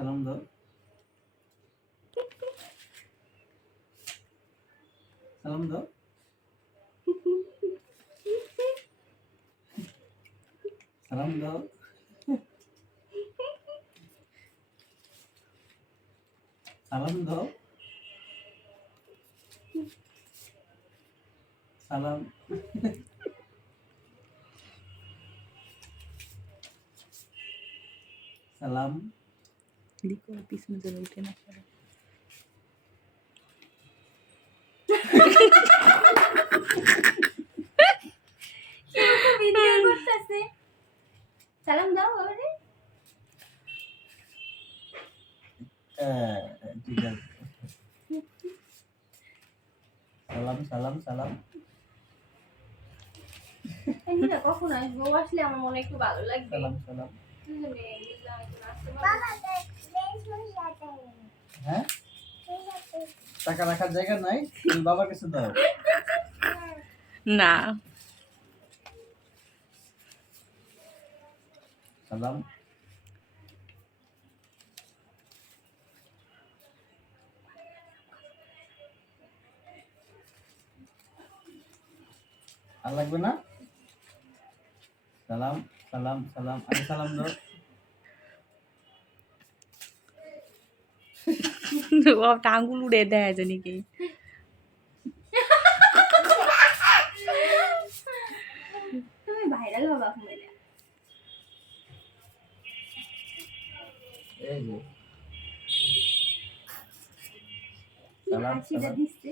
সালাম দাও। সালাম দাও। সালাম দাও। সালাম দাও। সালাম। সালাম। लिखो इसमें जरूर उठे ना पड़े। ভিডিও করতেছে। সালাম দাও আরে। ঠিক আছে। সালাম সালাম সালাম। এমনি কখন আসবো? আসলে আমার মনে একটু ভালো লাগবে। সালাম সালাম। বাবা হ্যাঁ, টাকা রাখার জায়গা নাই, তুমি বাবার কাছে দাও। ना সালাম। আর লাগবে না। সালাম সালাম সালাম। আরে সালাম দাও। वो अब टांगुल उड़े दे है जनी की তুমি ভাইরাল হবা কইলা। এই যে কি সালাম হাসিটা সালাম। দিচ্ছে।